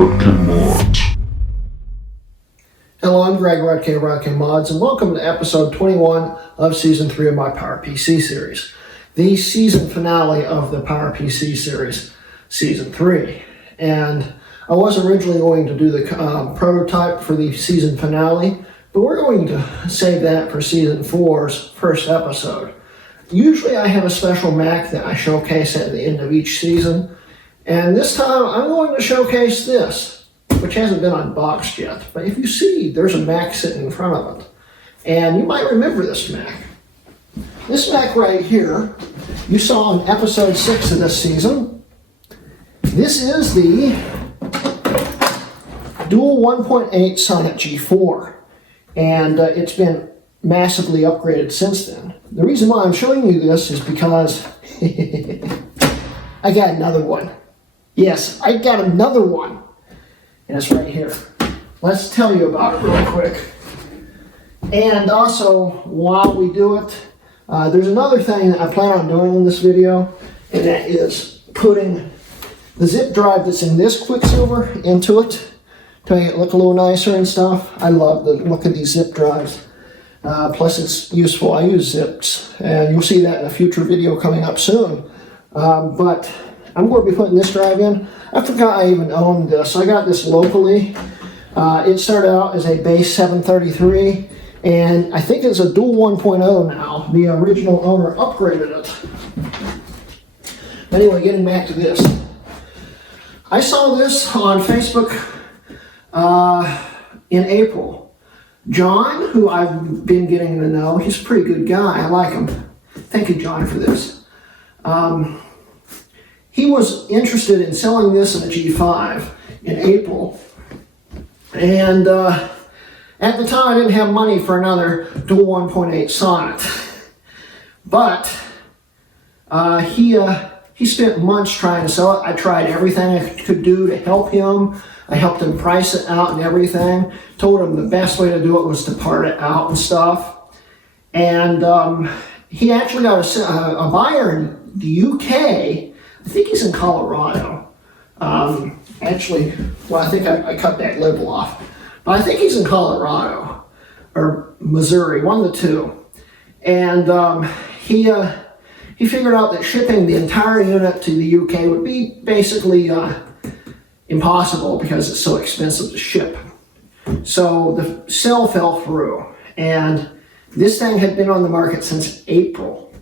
Rudkin Mods. Hello, I'm Greg Rudkin, Rudkin Mods, and welcome to episode 21 of season 3 of my PowerPC series, the season finale of the PowerPC series, season 3. And I was originally going to do the prototype for the season finale, but we're going to save that for season 4's first episode. Usually I have a special Mac that I showcase at the end of each season, and this time I'm going to showcase this, which hasn't been unboxed yet. But if you see, there's a Mac sitting in front of it, and you might remember this Mac. This Mac right here, you saw in episode 6 of this season. This is the dual 1.8 Sonnet G4, and it's been massively upgraded since then. The reason why I'm showing you this is because I got another one. Yes, I got another one, and it's right here. Let's tell you about it real quick. And also, while we do it, there's another thing that I plan on doing in this video, and that is putting the zip drive that's in this Quicksilver into it to make it look a little nicer and stuff. I love the look of these zip drives. Plus it's useful. I use zips, and you'll see that in a future video coming up soon. But I'm going to be putting this drive in. I forgot I even owned this. I got this locally. It started out as a base 733, and I think it's a dual 1.0 now. The original owner upgraded it. Anyway, getting back to this. I saw this on Facebook in April. John, who I've been getting to know, he's a pretty good guy. I like him. Thank you, John, for this. He was interested in selling this in a G5 in April. And at the time, I didn't have money for another dual 1.8 Sonnet. But he spent months trying to sell it. I tried everything I could do to help him. I helped him price it out and everything. Told him the best way to do it was to part it out and stuff. And he actually got a buyer in the UK. I think he's in Colorado. Actually, well, I think I cut that label off. But I think he's in Colorado or Missouri, one of the two. And he figured out that shipping the entire unit to the UK would be basically impossible because it's so expensive to ship. So the sale fell through, and this thing had been on the market since April.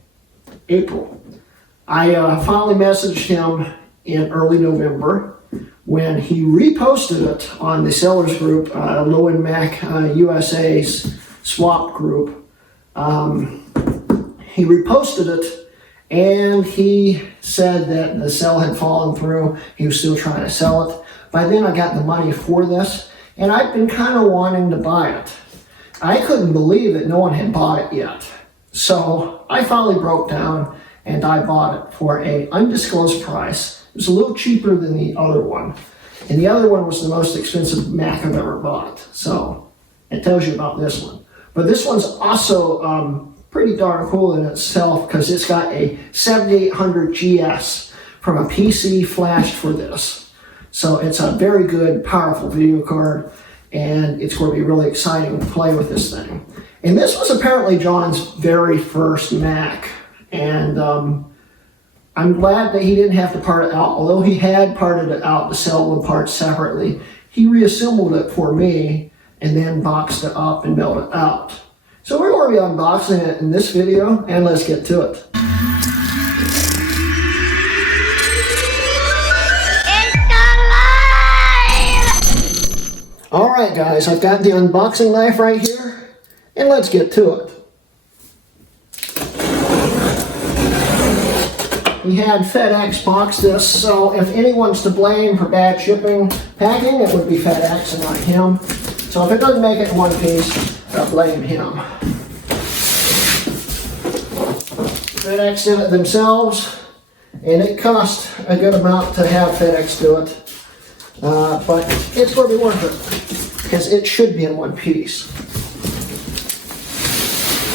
I finally messaged him in early November when he reposted it on the sellers group, Low End Mac USA's swap group. He reposted it, and he said that the sale had fallen through. He was still trying to sell it. By then I got the money for this, and I've been kind of wanting to buy it. I couldn't believe that no one had bought it yet. So I finally broke down and I bought it for an undisclosed price. It was a little cheaper than the other one. And the other one was the most expensive Mac I've ever bought. So it tells you about this one. But this one's also pretty darn cool in itself because it's got a 7800 GS from a PC flashed for this. So it's a very good, powerful video card, and it's going to be really exciting to play with this thing. And this was apparently John's very first Mac, and I'm glad that he didn't have to part it out. Although he had parted it out to sell the parts separately, he reassembled it for me and then boxed it up and mailed it out. So we're going to be unboxing it in this video, and let's get to it. Alright guys, I've got the unboxing knife right here, and let's get to it. We had FedEx box this, so if anyone's to blame for bad shipping, packing, it would be FedEx and not him. So if it doesn't make it in one piece, I'll blame him. FedEx did it themselves, and it cost a good amount to have FedEx do it. But it's going to be worth it, because it should be in one piece.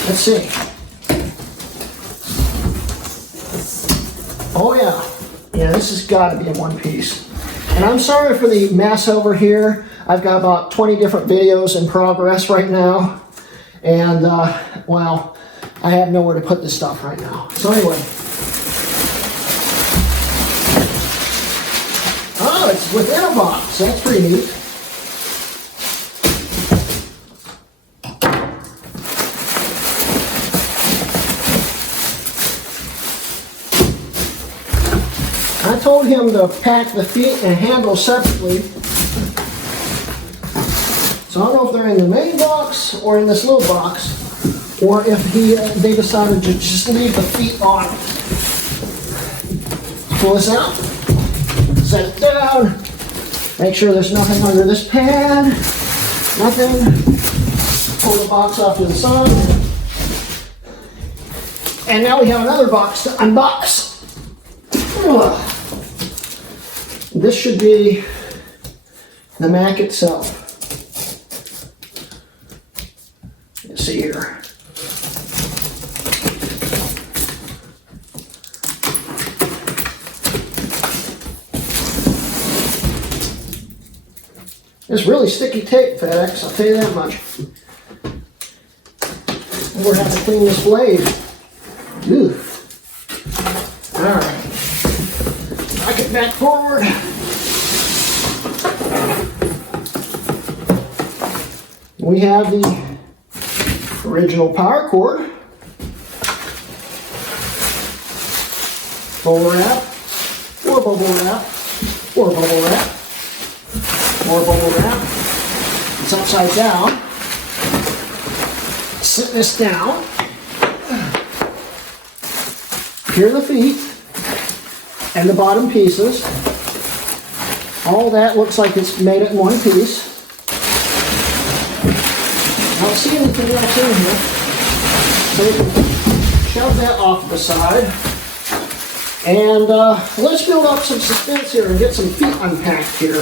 Let's see. Oh yeah, this has got to be in one piece. And I'm sorry for the mess over here. I've got about 20 different videos in progress right now. And, well, I have nowhere to put this stuff right now. So anyway. Oh, it's within a box. That's pretty neat. I told him to pack the feet and handle separately. So I don't know if they're in the main box or in this little box, or if they decided to just leave the feet on. Pull this out, set it down, make sure there's nothing under this pad, nothing. Pull the box off to the side. And now we have another box to unbox. This should be the Mac itself. Let's see here. It's really sticky tape, FedEx, I'll tell you that much. We're going to have to clean this blade. Ooh. Alright. Back it back forward. We have the original power cord. Bubble wrap. More bubble wrap. More bubble wrap. More bubble wrap. It's upside down. Sit this down. Here are the feet and the bottom pieces. All that looks like it's made it in one piece. I don't see anything else in here. So we can shove that off the side. And let's build up some suspense here and get some feet unpacked here.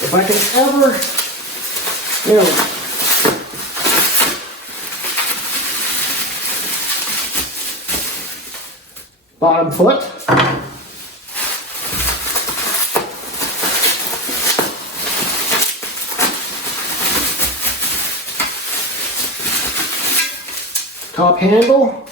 If I can ever, you know, bottom foot. Top handle.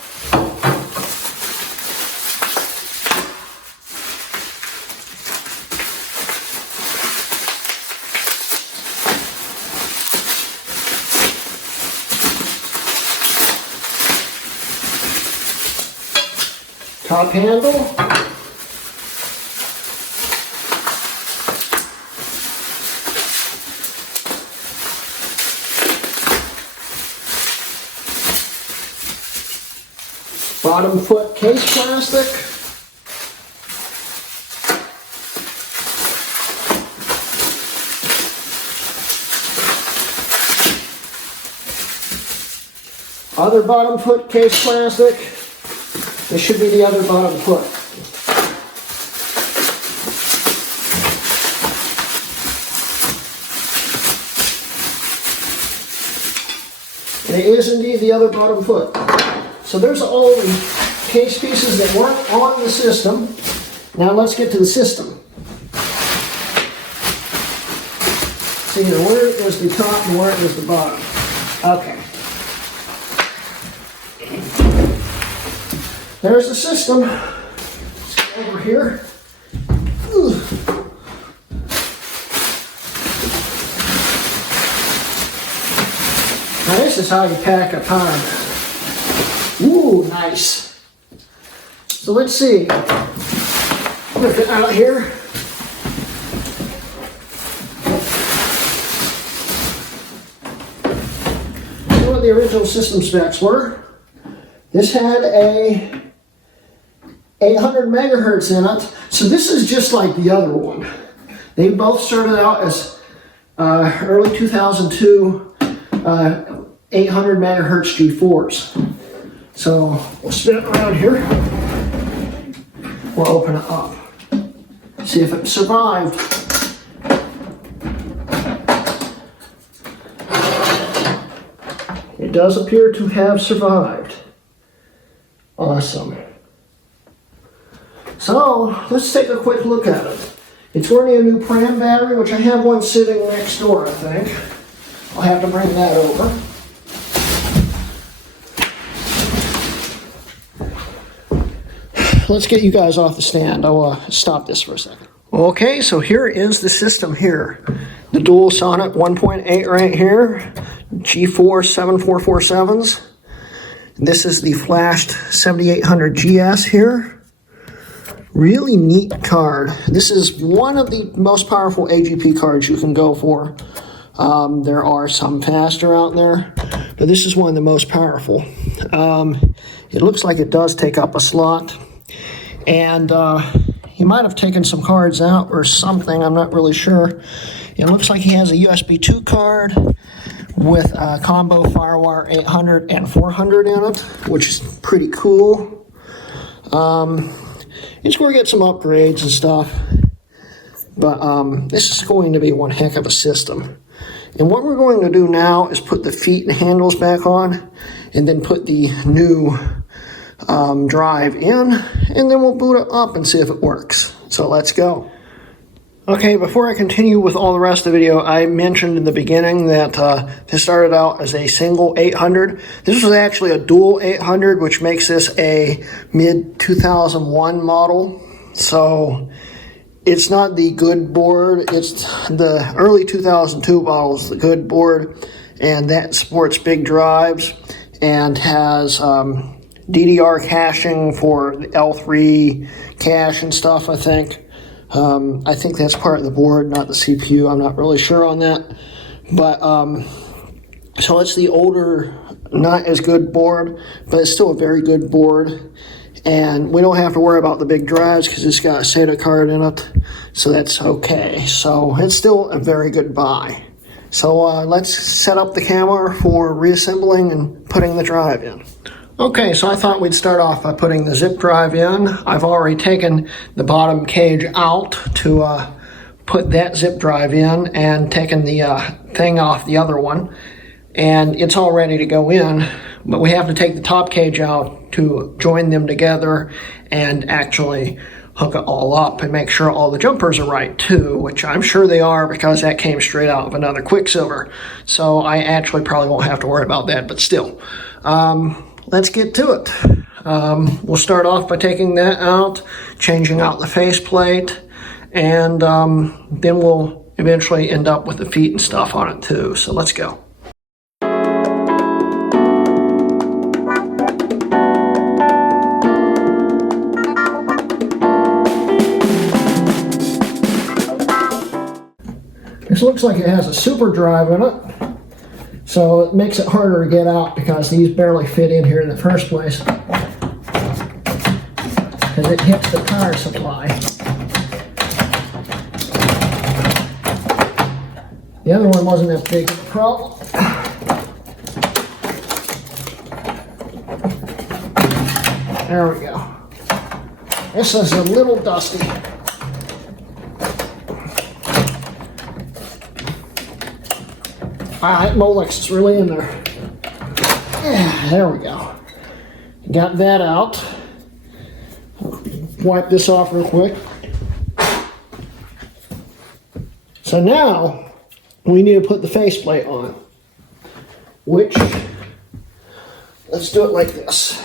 Top handle. Bottom foot case plastic. Other bottom foot case plastic. This should be the other bottom foot. And it is indeed the other bottom foot. So there's all the case pieces that weren't on the system. Now let's get to the system. See here, where is the top and where is the bottom? Okay. There's the system. Let's go over here. Ooh. Now this is how you pack a power mat. Ooh, nice. So let's see. Look it out here. See what the original system specs were. This had a 800 megahertz in it. So this is just like the other one. They both started out as early 2002 800 megahertz G4s. So we'll spin it around here. We'll open it up. See if it survived. It does appear to have survived. Awesome. So let's take a quick look at it. It's running a new pram battery, which I have one sitting next door, I think. I'll have to bring that over. Let's get you guys off the stand. I'll stop this for a second. Okay, so here is the system here. The dual Sonnet 1.8 right here. G4 7447s. This is the flashed 7800 GS here. Really neat card. This is one of the most powerful AGP cards you can go for. There are some faster out there, but this is one of the most powerful. It looks like it does take up a slot, and he might have taken some cards out or something, I'm not really sure. It looks like he has a USB 2 card with a combo FireWire 800 and 400 in it, which is pretty cool. It's going to get some upgrades and stuff, but this is going to be one heck of a system. And what we're going to do now is put the feet and handles back on, and then put the new drive in, and then we'll boot it up and see if it works. So let's go. Okay, before I continue with all the rest of the video, I mentioned in the beginning that this started out as a single 800. This was actually a dual 800, which makes this a mid-2001 model. So it's not the good board. It's the early 2002 model is the good board, and that supports big drives and has DDR caching for the L3 cache and stuff, I think. I think that's part of the board, not the CPU. I'm not really sure on that. But, so it's the older, not as good board, but it's still a very good board. And we don't have to worry about the big drives because it's got a SATA card in it. So that's okay. So it's still a very good buy. So let's set up the camera for reassembling and putting the drive in. Okay, so I thought we'd start off by putting the zip drive in. I've already taken the bottom cage out to put that zip drive in and taken the thing off the other one. And it's all ready to go in, but we have to take the top cage out to join them together and actually hook it all up and make sure all the jumpers are right too, which I'm sure they are because that came straight out of another Quicksilver. So I actually probably won't have to worry about that, but still. Let's get to it. We'll start off by taking that out, changing out the faceplate, and then we'll eventually end up with the feet and stuff on it too. So let's go. This looks like it has a super drive in it. So it makes it harder to get out because these barely fit in here in the first place. Because it hits the power supply. The other one wasn't that big of a problem. There we go. This is a little dusty. That Molex is really in there. Yeah, there we go. Got that out. Wipe this off real quick. So now we need to put the faceplate on, which, let's do it like this.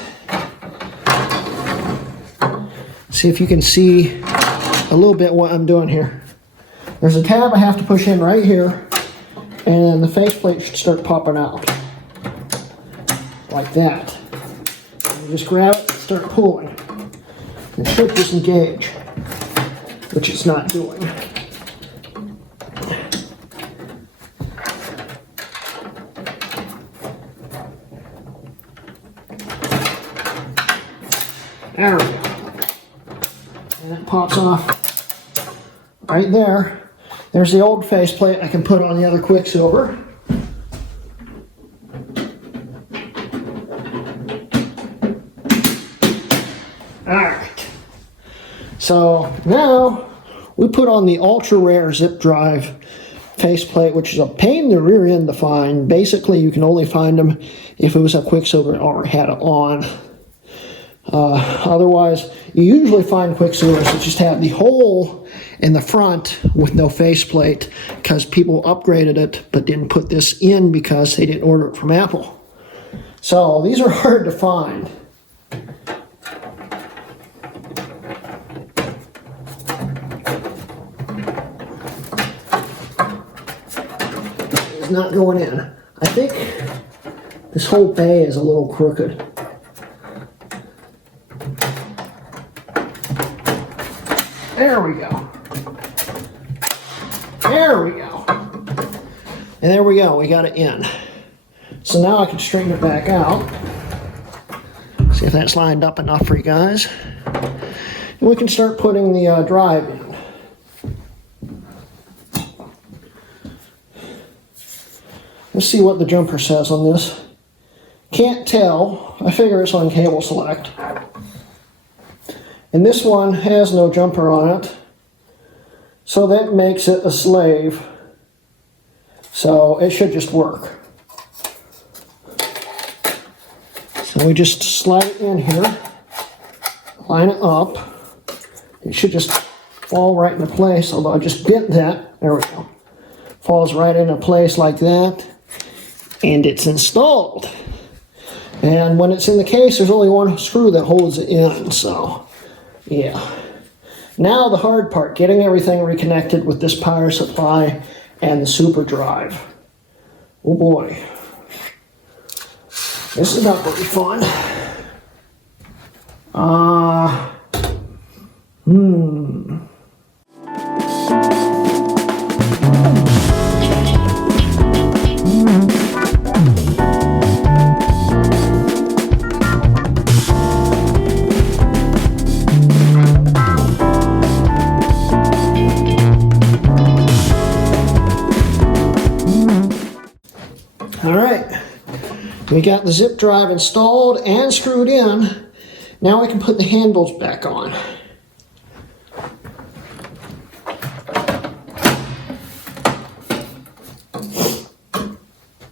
See if you can see a little bit what I'm doing here. There's a tab I have to push in right here, and the faceplate should start popping out like that. You just grab it and start pulling. It should disengage, which it's not doing. There we go. And it pops off right there. There's the old faceplate I can put on the other Quicksilver. Alright. So now we put on the ultra rare zip drive faceplate, which is a pain in the rear end to find. Basically, you can only find them if it was a Quicksilver or had it on. Otherwise, you usually find Quicksilvers that just have the hole in the front with no faceplate because people upgraded it but didn't put this in because they didn't order it from Apple. So these are hard to find. It's not going in. I think this whole bay is a little crooked. There we go. There we go. And there we go, we got it in. So now I can straighten it back out. See if that's lined up enough for you guys. And we can start putting the drive in. Let's see what the jumper says on this. Can't tell. I figure it's on cable select. And this one has no jumper on it. So that makes it a slave. So it should just work. So we just slide it in here, line it up. It should just fall right into place, although I just bent that. There we go. Falls right into place like that. And it's installed. And when it's in the case, there's only one screw that holds it in, so yeah. Now the hard part, getting everything reconnected with this power supply and the super drive. Oh boy. This is not very fun. All right. We got the zip drive installed and screwed in. Now we can put the handles back on.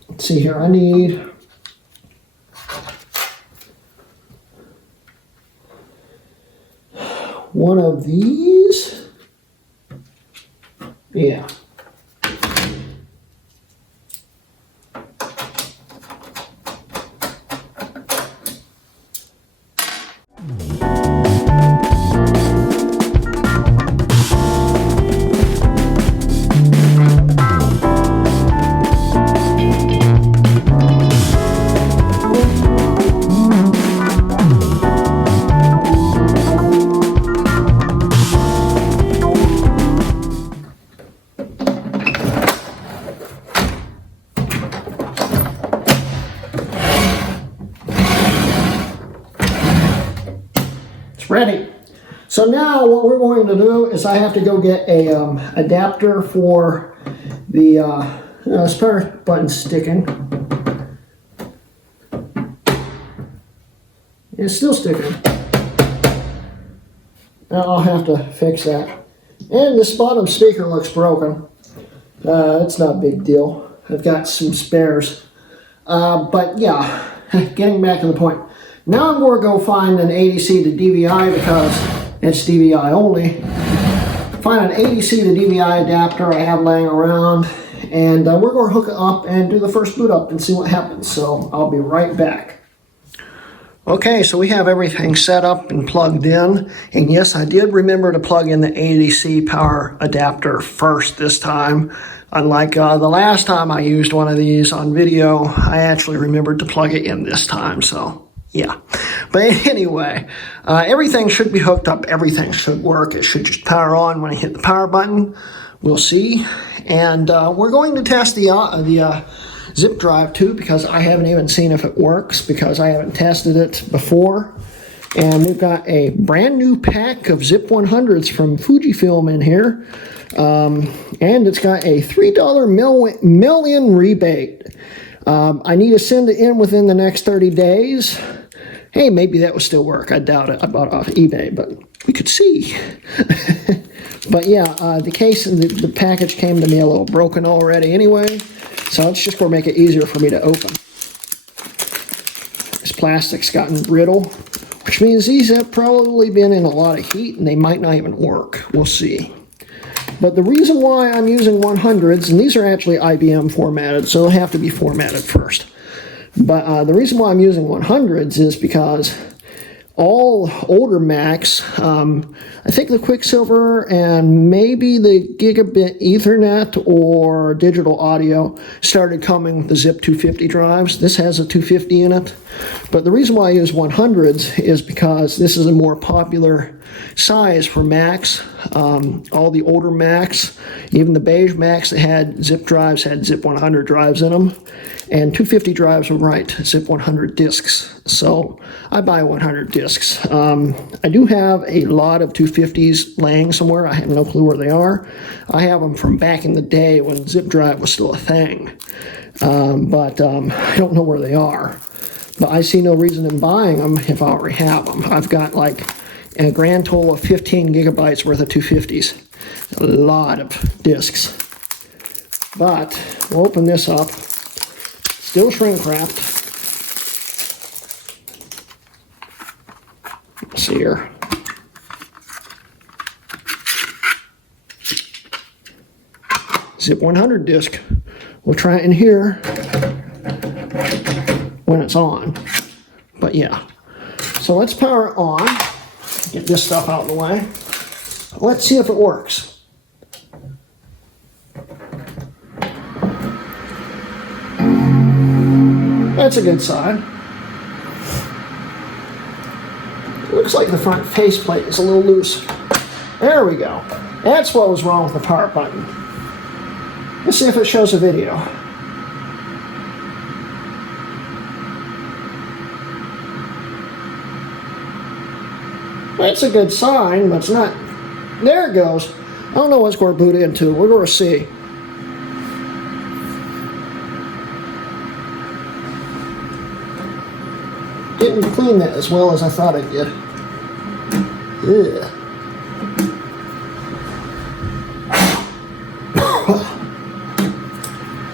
Let's see here, I need one of these. Yeah. Ready. So now what we're going to do is I have to go get a adapter for the spare button sticking. It's still sticking. Now I'll have to fix that. And this bottom speaker looks broken. It's not a big deal. I've got some spares. But yeah, getting back to the point. Now I'm going to go find an ADC to DVI because it's DVI only. Find an ADC to DVI adapter I have laying around, and we're going to hook it up and do the first boot up and see what happens. So I'll be right back. Okay, so we have everything set up and plugged in, and yes, I did remember to plug in the ADC power adapter first this time. Unlike the last time I used one of these on video, I actually remembered to plug it in this time, so yeah. But anyway, everything should be hooked up. Everything should work. It should just power on when I hit the power button. We'll see. And we're going to test the zip drive too, because I haven't even seen if it works, because I haven't tested it before. And we've got a brand new pack of Zip 100s from Fujifilm in here. And it's got a $3 million rebate. I need to send it in within the next 30 days. Hey, maybe that will still work. I doubt it. I bought it off eBay, but we could see. But yeah, the case and the package came to me a little broken already anyway, so it's just going to make it easier for me to open. This plastic's gotten brittle, which means these have probably been in a lot of heat and they might not even work. We'll see. But the reason why I'm using 100s, and these are actually IBM formatted, so they'll have to be formatted first. But the reason why I'm using 100s is because all older Macs, I think the Quicksilver and maybe the Gigabit Ethernet or digital audio started coming with the Zip 250 drives. This has a 250 in it. But the reason why I use 100s is because this is a more popular size for Macs. All the older Macs, even the beige Macs that had zip drives had Zip 100 drives in them. And 250 drives would write Zip 100 disks. So I buy 100 disks. I do have a lot of 250s laying somewhere. I have no clue where they are. I have them from back in the day when zip drive was still a thing. But I don't know where they are. But I see no reason in buying them if I already have them. I've got like a grand total of 15 gigabytes worth of 250s. A lot of disks. But we'll open this up. Still shrink wrapped. Let's see here. Zip 100 disk. We'll try it in here when it's on. But yeah. So let's power it on. Get this stuff out of the way. Let's see if it works. That's a good sign. It looks like the front faceplate is a little loose. There we go. That's what was wrong with the power button. Let's see if it shows a video. That's a good sign, but it's not. There it goes. I don't know what's going to boot into. We're going to see. Didn't clean that as well as I thought I did. Ugh.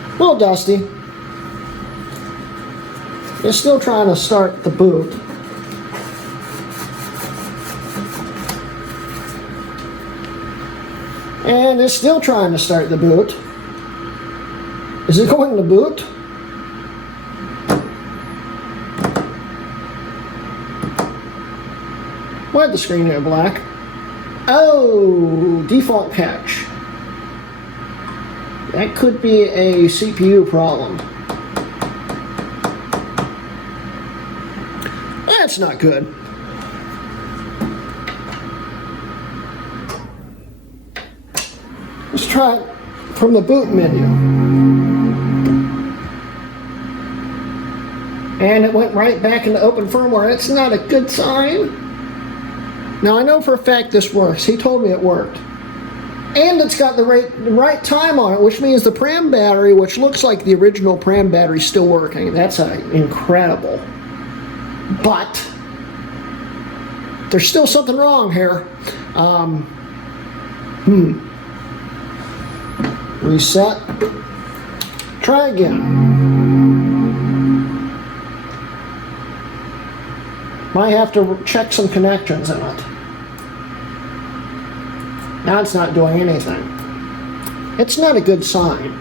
A little dusty. It's still trying to start the boot. And it's still trying to start the boot. Is it going to boot? Why'd the screen go black? Oh, default patch. That could be a CPU problem. That's not good. Let's try it from the boot menu. And it went right back into open firmware. That's not a good sign. Now I know for a fact this works. He told me it worked. And it's got the right time on it, which means the pram battery, which looks like the original pram battery, is still working. That's incredible. But there's still something wrong here. Reset. Try again. Might have to check some connections in it. Now it's not doing anything. It's not a good sign.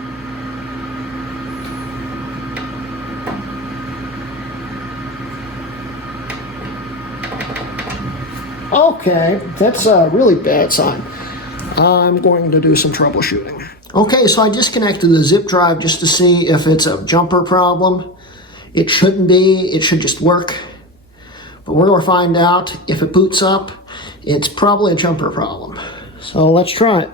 Okay, that's a really bad sign. I'm going to do some troubleshooting. Okay, so I disconnected the zip drive just to see if it's a jumper problem. It shouldn't be, it should just work. But we're going to find out if it boots up, it's probably a jumper problem. So let's try it.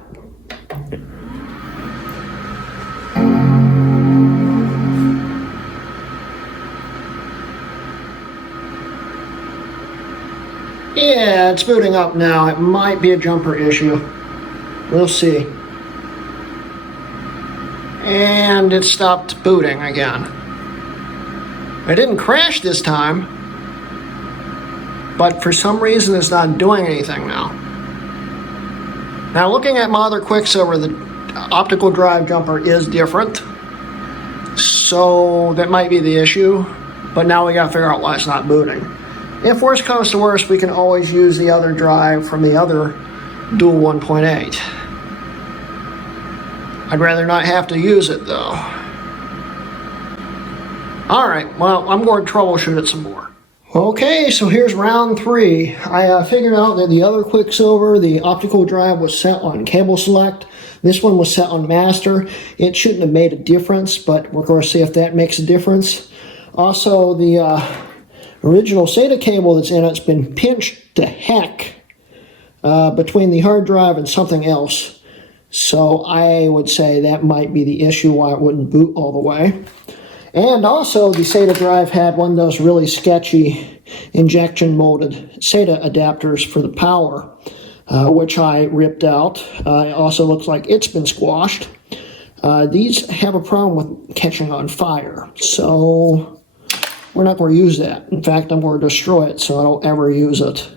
Yeah, it's booting up now. It might be a jumper issue. We'll see. And it stopped booting again. It didn't crash this time, but for some reason it's not doing anything now. Now looking at my other Quicksilver, the optical drive jumper is different. So that might be the issue, but now we gotta figure out why it's not booting. If worst comes to worst, we can always use the other drive from the other dual 1.8. I'd rather not have to use it though. Alright, well, I'm going to troubleshoot it some more. Okay, so here's round 3. I figured out that the other Quicksilver, the optical drive, was set on cable select. This one was set on master. It shouldn't have made a difference, but we're going to see if that makes a difference. Also, the original SATA cable that's in it's been pinched to heck between the hard drive and something else. So I would say that might be the issue why it wouldn't boot all the way. And also the SATA drive had one of those really sketchy injection molded SATA adapters for the power, which I ripped out. It also looks like it's been squashed. These have a problem with catching on fire, so we're not going to use that. In fact, I'm going to destroy it so I don't ever use it.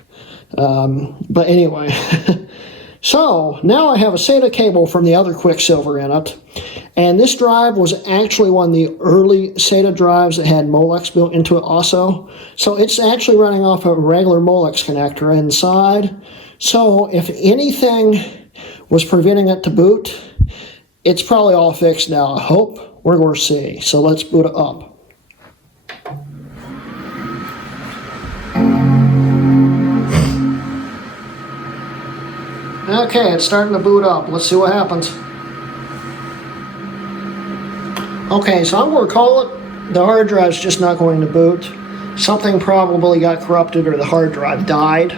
But anyway, so now I have a SATA cable from the other Quicksilver in it. And this drive was actually one of the early SATA drives that had Molex built into it also. So it's actually running off a regular Molex connector inside. So if anything was preventing it to boot, it's probably all fixed now, I hope. We're going to see. So let's boot it up. Okay, it's starting to boot up. Let's see what happens. Okay, so I'm going to call it. The hard drive's just not going to boot. Something probably got corrupted or the hard drive died.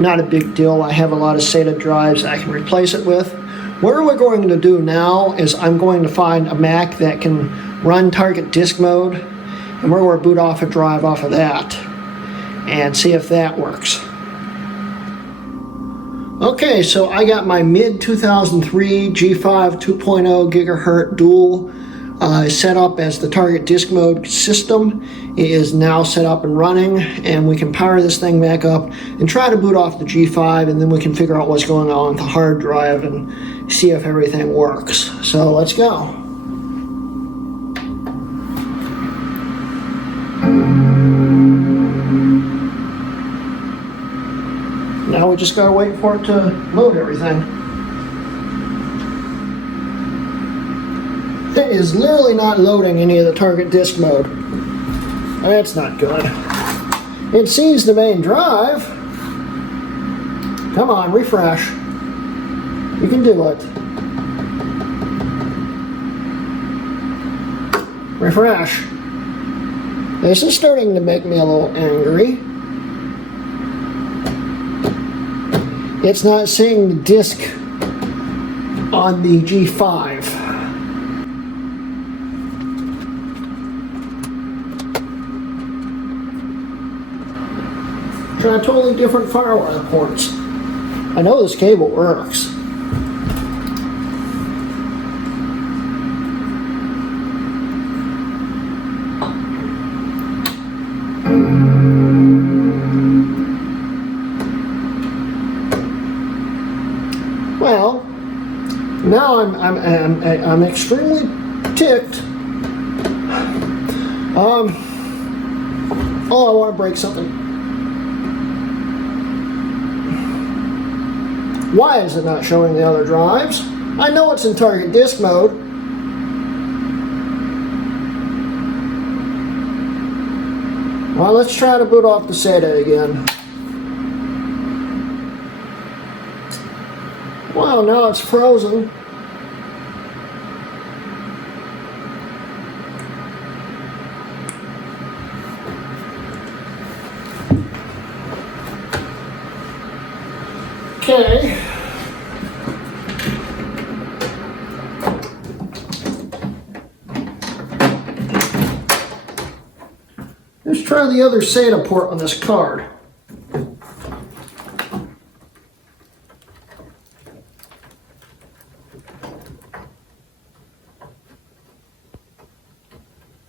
Not a big deal. I have a lot of SATA drives I can replace it with. What we're going to do now is I'm going to find a Mac that can run target disk mode, and we're going to boot off a drive off of that and see if that works. Okay, so I got my mid-2003 G5 2.0 gigahertz dual set up as the target disk mode system. It is now set up and running, and we can power this thing back up and try to boot off the G5, and then we can figure out what's going on with the hard drive and see if everything works. So let's go. Now we just gotta wait for it to load everything. It is literally not loading any of the target disk mode. That's not good. It sees the main drive. Come on, refresh. You can do it. Refresh. This is starting to make me a little angry. It's not seeing the disk on the G5. Try totally different firewire ports. I know this cable works. Well, now I'm extremely ticked. Oh, I want to break something. Why is it not showing the other drives? I know it's in target disk mode. Well, let's try to boot off the SATA again. Wow, now it's frozen. Okay. Let's try the other SATA port on this card.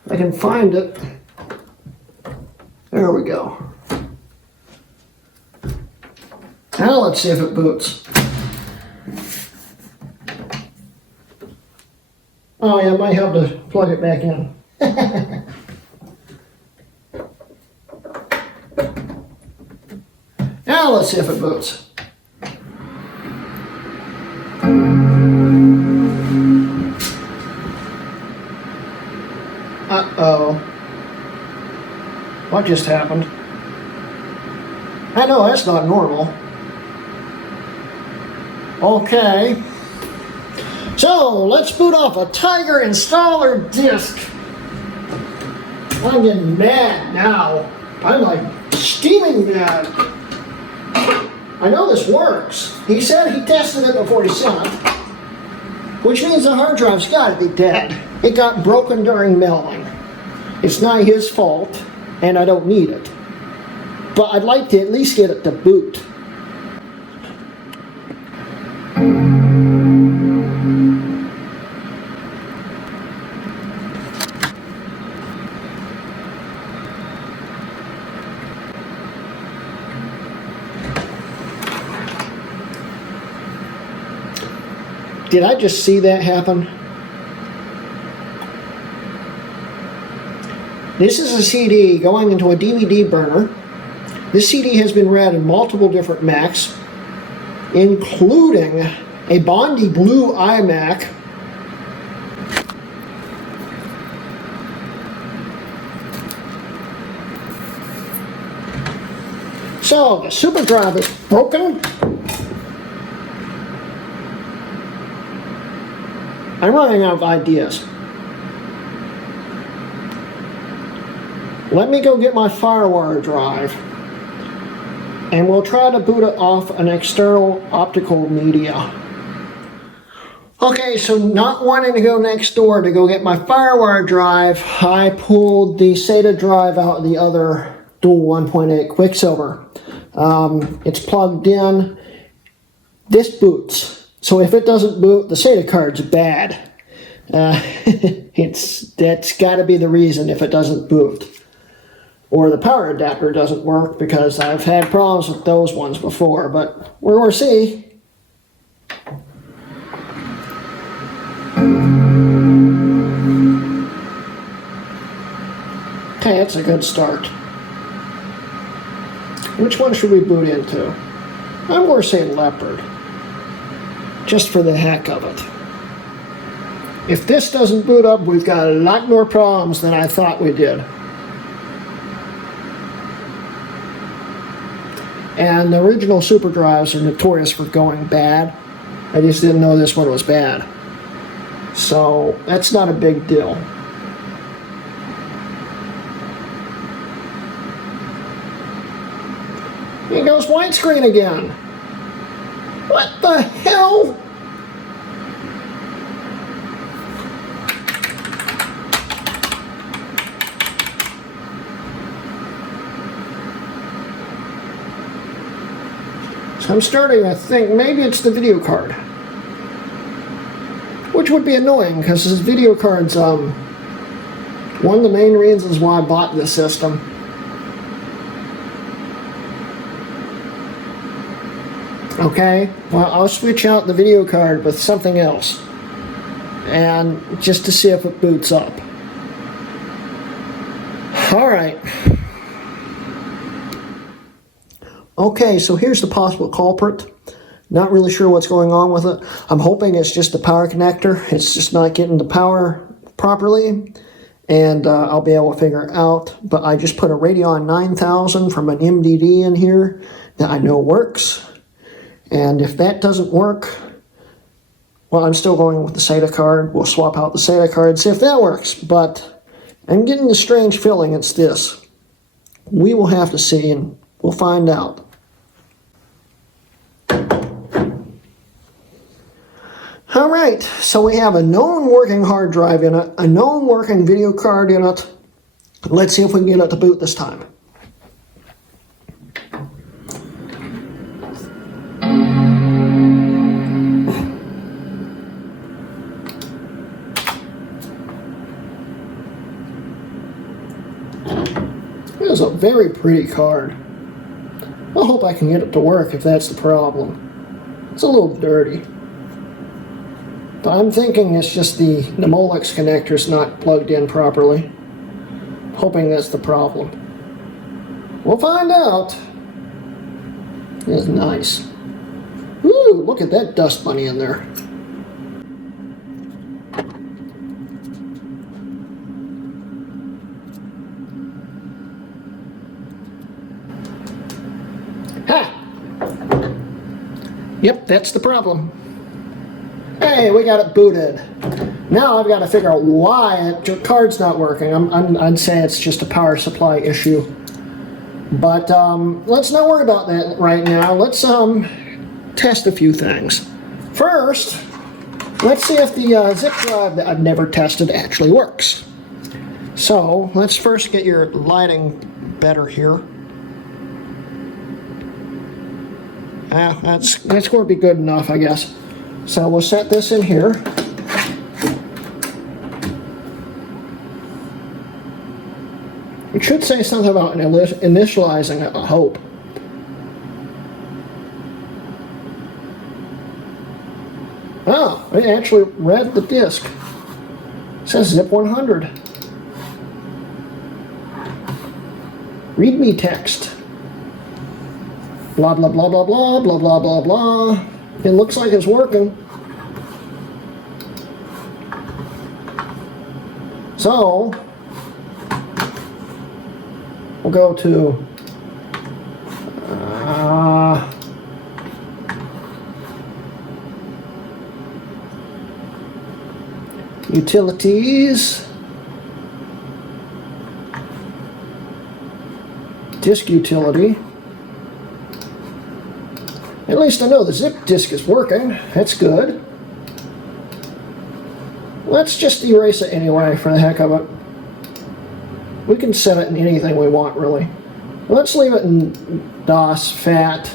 I can find it. There we go. Now let's see if it boots. Oh yeah, I might have to plug it back in. Now let's see if it boots. Uh-oh. What just happened? I know that's not normal. Okay. So, let's boot off a Tiger installer disk. I'm getting mad now. I'm like steaming mad. I know this works. He said he tested it before he sent it, which means the hard drive's got to be dead. It got broken during mailing. It's not his fault, and I don't need it. But I'd like to at least get it to boot. Did I just see that happen? This is a CD going into a DVD burner. This CD has been read in multiple different Macs, including a Bondi Blue iMac. So, the super drive is broken. I'm running out of ideas. Let me go get my FireWire drive, and we'll try to boot it off an external optical media. Okay, so not wanting to go next door to go get my FireWire drive, I pulled the SATA drive out of the other dual 1.8 Quicksilver. It's plugged in. This boots. So if it doesn't boot, the SATA card's bad. That's got to be the reason if it doesn't boot. Or the power adapter doesn't work, because I've had problems with those ones before, but we'll see. Okay, that's a good start. Which one should we boot into? I'm going to say Leopard, just for the heck of it. If this doesn't boot up, we've got a lot more problems than I thought we did. And the original super drives are notorious for going bad. I just didn't know this one was bad. So that's not a big deal. Here goes widescreen again. What the hell? So I'm starting to think maybe it's the video card, which would be annoying because this video card's one of the main reasons why I bought this system. Okay, well, I'll switch out the video card with something else, and just to see if it boots up. All right. Okay, so here's the possible culprit. Not really sure what's going on with it. I'm hoping it's just the power connector. It's just not getting the power properly, and I'll be able to figure it out. But I just put a Radeon 9000 from an MDD in here that I know works. And if that doesn't work, well, I'm still going with the SATA card. We'll swap out the SATA card, see if that works. But I'm getting a strange feeling it's this. We will have to see, and we'll find out. All right, so we have a known working hard drive in it, a known working video card in it. Let's see if we can get it to boot this time. It is a very pretty card. I hope I can get it to work if that's the problem. It's a little dirty. But I'm thinking it's just the Molex connector's not plugged in properly. Hoping that's the problem. We'll find out. That's nice. Ooh, look at that dust bunny in there. Ha! Yep, that's the problem. Hey, we got it booted. Now I've got to figure out why your card's not working. I'd say it's just a power supply issue. But let's not worry about that right now. Let's test a few things. First, let's see if the zip drive that I've never tested actually works. So let's first get your lighting better here. That's going to be good enough, I guess. So we'll set this in here. It should say something about initializing it, I hope. Oh, it actually read the disk. It says zip 100. Read me text. Blah, blah, blah, blah, blah, blah, blah, blah, blah. It looks like it's working. So, we'll go to utilities, disk utility. At least I know the zip disk is working. That's good. Let's just erase it anyway for the heck of it. We can set it in anything we want, really. Let's leave it in DOS FAT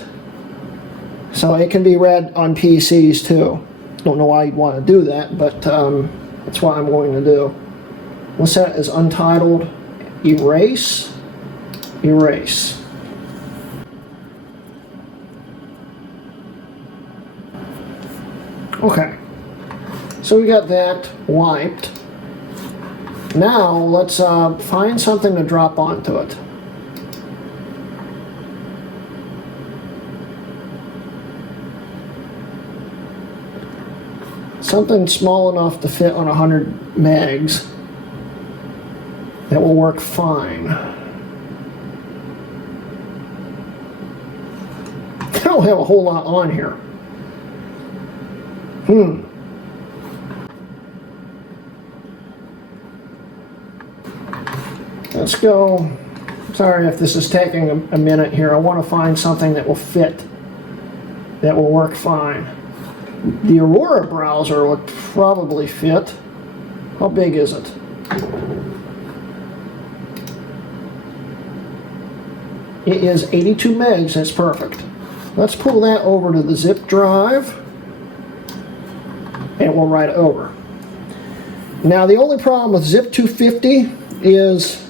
so it can be read on PCs too. Don't know why you'd want to do that, but that's what I'm going to do. We'll set it as untitled, erase, erase. Okay, so we got that wiped. Now let's find something to drop onto it. Something small enough to fit on 100 megs. That will work fine. I don't have a whole lot on here. Let's go. Sorry if this is taking a minute here. I want to find something that will fit, that will work fine. The Aurora browser would probably fit. How big is it? It is 82 megs. That's perfect. Let's pull that over to the zip drive. And we'll write over. Now the only problem with zip 250 is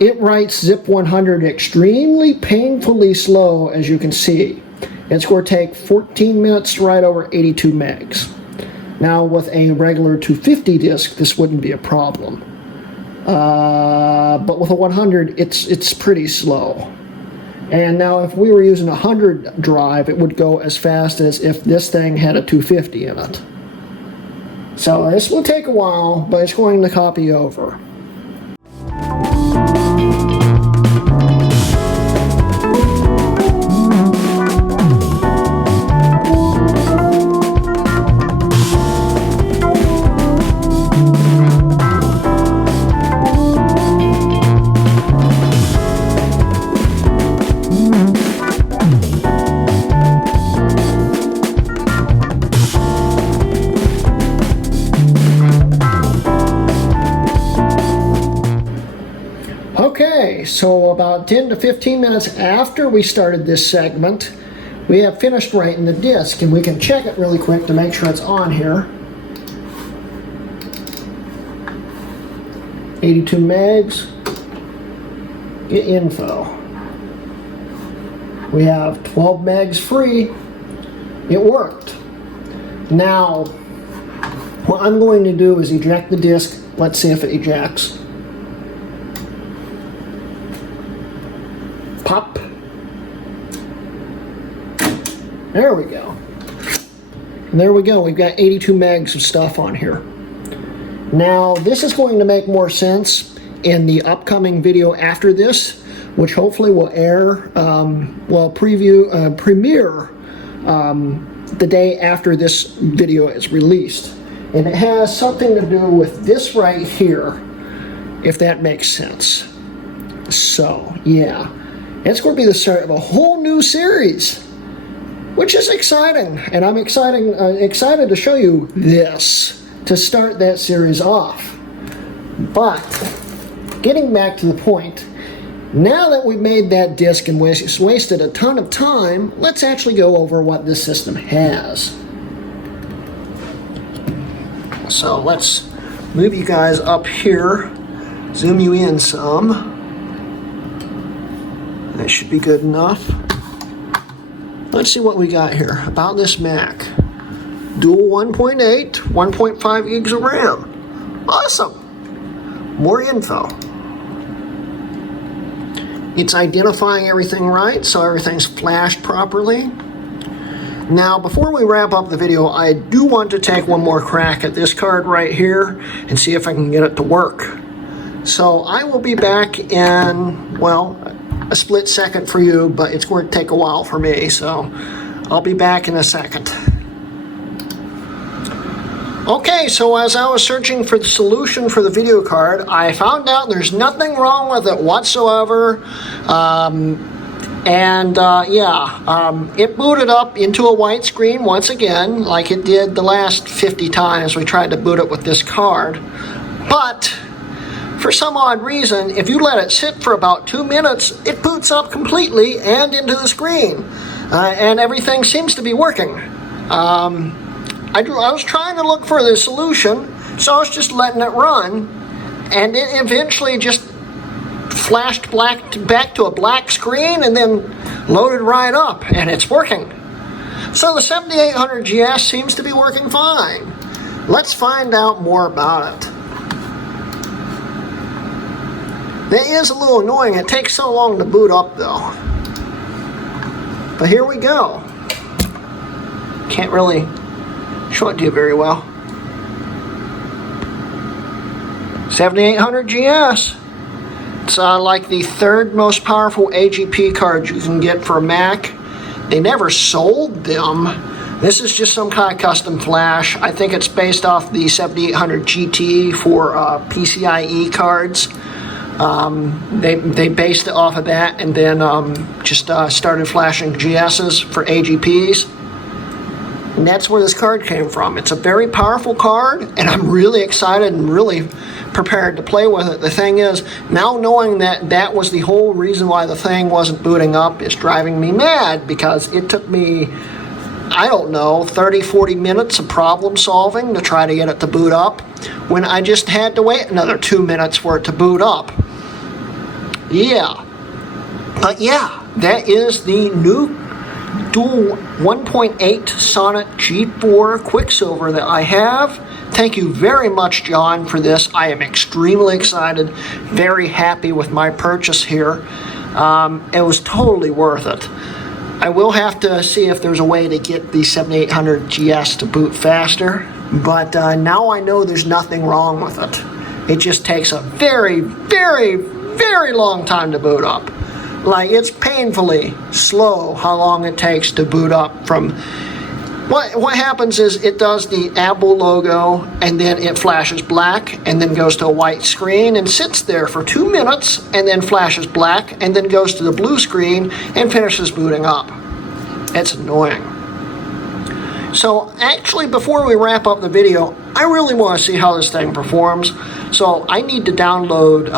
it writes zip 100 extremely painfully slow, as you can see. It's going to take 14 minutes to write over 82 megs. Now with a regular 250 disk, this wouldn't be a problem. But with a 100, it's pretty slow. And now if we were using a 100 drive, it would go as fast as if this thing had a 250 in it. So this will take a while, but it's going to copy over. Okay, so about 10 to 15 minutes after we started this segment, we have finished writing the disk, and we can check it really quick to make sure it's on here. 82 megs, get info. We have 12 megs free. It worked. Now, what I'm going to do is eject the disk. Let's see if it ejects. Pop. There we go. And there we go. We've got 82 megs of stuff on here. Now, this is going to make more sense in the upcoming video after this, which hopefully will air, premiere the day after this video is released. And it has something to do with this right here, if that makes sense. So, yeah. It's going to be the start of a whole new series, which is exciting. And I'm excited to show you this, to start that series off. But, getting back to the point, now that we've made that disk and wasted a ton of time, let's actually go over what this system has. So let's move you guys up here, zoom you in some. That should be good enough. Let's see what we got here about this Mac. Dual 1.8, 1.5 gigs of RAM. Awesome. More info. It's identifying everything right, so everything's flashed properly. Now, before we wrap up the video, I do want to take one more crack at this card right here and see if I can get it to work. So I will be back in, well, a split second for you, but it's going to take a while for me, so I'll be back in a second. Okay, so as I was searching for the solution for the video card, I found out there's nothing wrong with it whatsoever. It booted up into a white screen once again, like it did the last 50 times we tried to boot it with this card. But for some odd reason, if you let it sit for about 2 minutes, it boots up completely and into the screen. And everything seems to be working. I was trying to look for the solution, so I was just letting it run, and it eventually just flashed back to a black screen and then loaded right up, and it's working. So the 7800 GS seems to be working fine. Let's find out more about it. It is a little annoying. It takes so long to boot up, though. But here we go. Can't really show it to you very well. 7800 GS. It's like the third most powerful AGP card you can get for a Mac. They never sold them. This is just some kind of custom flash. I think it's based off the 7800 GT for PCIe cards. They based it off of that and then just started flashing GSs for AGPs. And that's where this card came from. It's a very powerful card, and I'm really excited and really prepared to play with it. The thing is, now knowing that that was the whole reason why the thing wasn't booting up is driving me mad, because it took me, I don't know, 30, 40 minutes of problem solving to try to get it to boot up, when I just had to wait another 2 minutes for it to boot up. Yeah. But yeah, that is the new dual 1.8 Sonnet G4 Quicksilver that I have. Thank you very much, John, for this. I am extremely excited, very happy with my purchase here. It was totally worth it. I will have to see if there's a way to get the 7800 GS to boot faster, but now I know there's nothing wrong with it. It just takes a very, very, very long time to boot up. Like, it's painfully slow how long it takes to boot up from... What happens is it does the Apple logo, and then it flashes black, and then goes to a white screen, and sits there for 2 minutes, and then flashes black, and then goes to the blue screen, and finishes booting up. It's annoying. So, actually, before we wrap up the video, I really want to see how this thing performs. So, I need to download,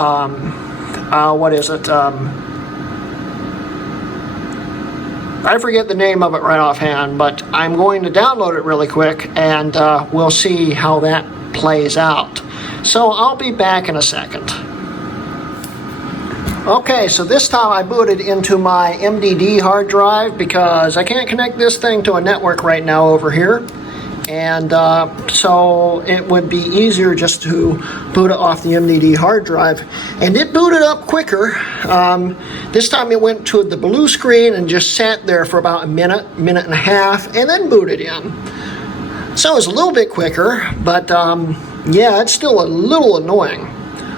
I forget the name of it right offhand, but I'm going to download it really quick, and we'll see how that plays out. So I'll be back in a second. Okay, so this time I booted into my MDD hard drive because I can't connect this thing to a network right now over here. And so it would be easier just to boot it off the MDD hard drive. And it booted up quicker. This time it went to the blue screen and just sat there for about a minute and a half, and then booted in. So it was a little bit quicker, but yeah, it's still a little annoying.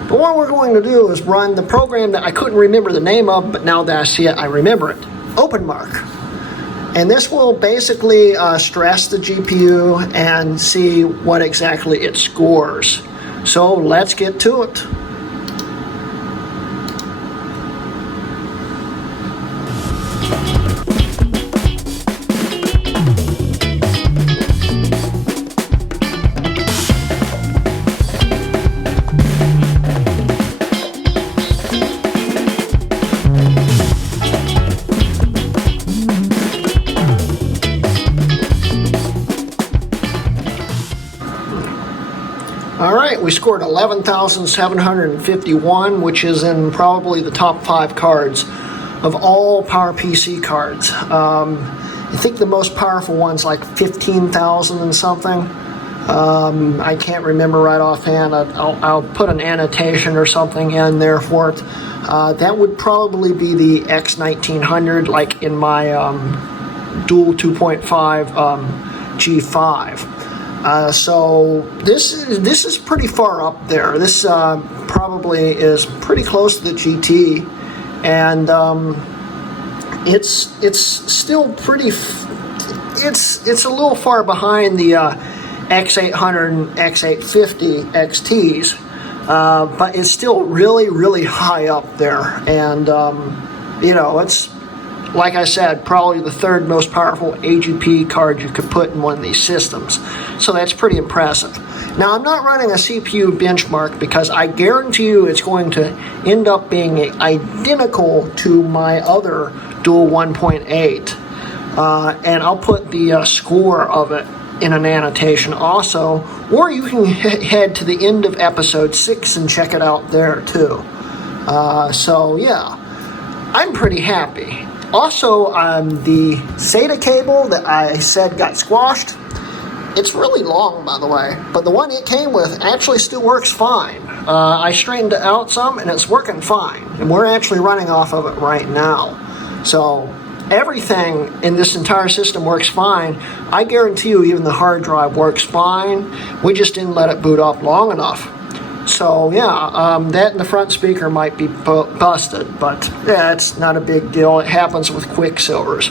But what we're going to do is run the program that I couldn't remember the name of, but now that I see it, I remember it. OpenMark. And this will basically stress the GPU and see what exactly it scores. So let's get to it. All right, we scored 11,751, which is in probably the top 5 cards of all PowerPC cards. I think the most powerful one's like 15,000 and something. I can't remember right offhand. I'll put an annotation or something in there for it. That would probably be the X1900, like in my dual 2.5 G5. So this is pretty far up there. This probably is pretty close to the GT, and it's still pretty. It's a little far behind the X800 and X850 XTs, but it's still really high up there, and you know, it's, like I said, probably the 3rd most powerful AGP card you could put in one of these systems. So that's pretty impressive. Now, I'm not running a CPU benchmark because I guarantee you it's going to end up being identical to my other dual 1.8. And I'll put the score of it in an annotation also. Or you can head to the end of episode 6 and check it out there too. So yeah, I'm pretty happy. Also, the SATA cable that I said got squashed, it's really long, by the way, but the one it came with actually still works fine. I straightened it out some, and it's working fine, and we're actually running off of it right now. So everything in this entire system works fine. I guarantee you even the hard drive works fine. We just didn't let it boot up long enough. So yeah, that and the front speaker might be busted, but yeah, it's not a big deal. It happens with Quicksilvers.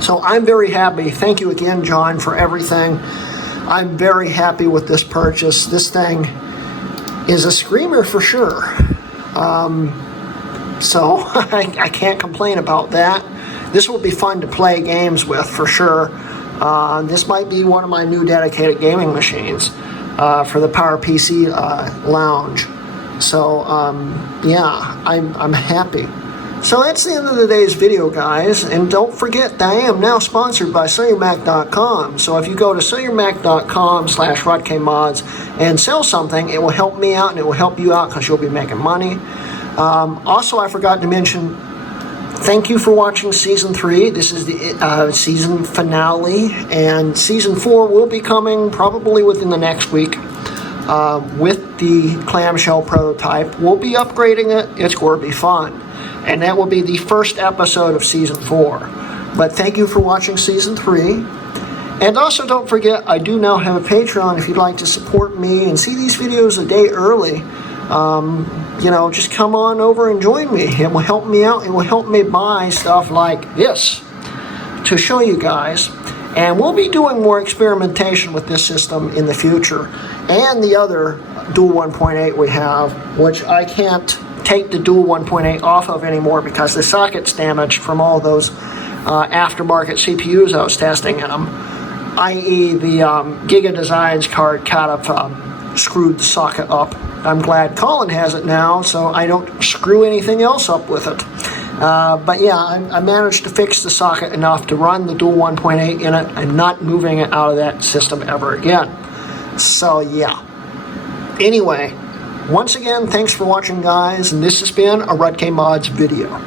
So I'm very happy. Thank you again, John, for everything. I'm very happy with this purchase. This thing is a screamer for sure. So I can't complain about that. This will be fun to play games with for sure. This might be one of my new dedicated gaming machines. For the PowerPC lounge. So yeah, I'm happy. So that's the end of today's video, guys. And don't forget that I am now sponsored by SellYourMac.com. So if you go to SellYourMac.com/RodKMods and sell something, it will help me out and it will help you out because you'll be making money. Also, I forgot to mention, thank you for watching Season 3. This is the season finale, and Season 4 will be coming probably within the next week with the clamshell prototype. We'll be upgrading it. It's going to be fun. And that will be the first episode of Season 4. But thank you for watching Season 3. And also don't forget, I do now have a Patreon if you'd like to support me and see these videos a day early. You know, just come on over and join me. It will help me out. It will help me buy stuff like this to show you guys. And we'll be doing more experimentation with this system in the future. And the other dual 1.8 we have, which I can't take the dual 1.8 off of anymore because the socket's damaged from all those aftermarket CPUs I was testing in them. I.e. the Giga Designs card kind of screwed the socket up. I'm glad Colin has it now, so I don't screw anything else up with it. But yeah, I managed to fix the socket enough to run the dual 1.8 in it and not moving it out of that system ever again. So yeah. Anyway, once again, thanks for watching, guys, and this has been a RodKMods video.